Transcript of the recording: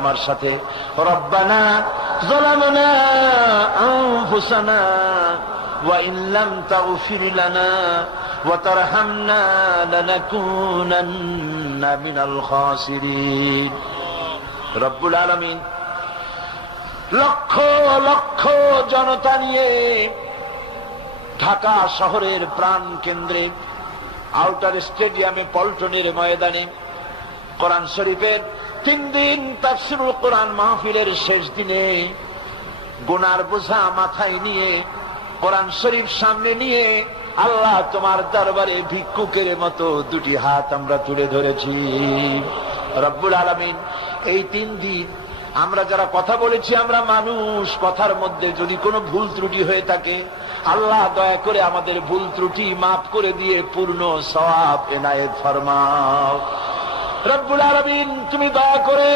আমার সাথে রব্বানা যালামনা আনফুসানা ওয়া ইন লাম তাগফির লানা ওয়া তারহামনা লানাকুনান্না মিনাল খাসিরিন। রব্বুল আলামিন লক্ষ লক্ষ জনতা নিয়ে ঢাকা শহরের প্রাণ কেন্দ্রে আউটার স্টেডিয়ামে পল্টনের ময়দানে কোরআন শরীফের 3 দিন তাফসীরুল কোরআন মাহফিলের শেষ দিনে গুনার বোঝা মাথায় নিয়ে কোরআন শরীফ সামনে নিয়ে আল্লাহ তোমার দরবারে ভিক্ষুকের মতো দুটি হাত আমরা তুলে ধরেছি। রব্বুল আলামিন এই 3 দিন আমরা যারা কথা বলেছি, আমরা মানুষ, কথার মধ্যে যদি কোনো ভুল ত্রুটি হয়ে থাকে আল্লাহ দয়া করে আমাদের ভুল ত্রুটি মাফ করে দিয়ে পূর্ণ সওয়াব এনায়েত ফরমাও। রব্বুল আলামিন তুমি দয়া করে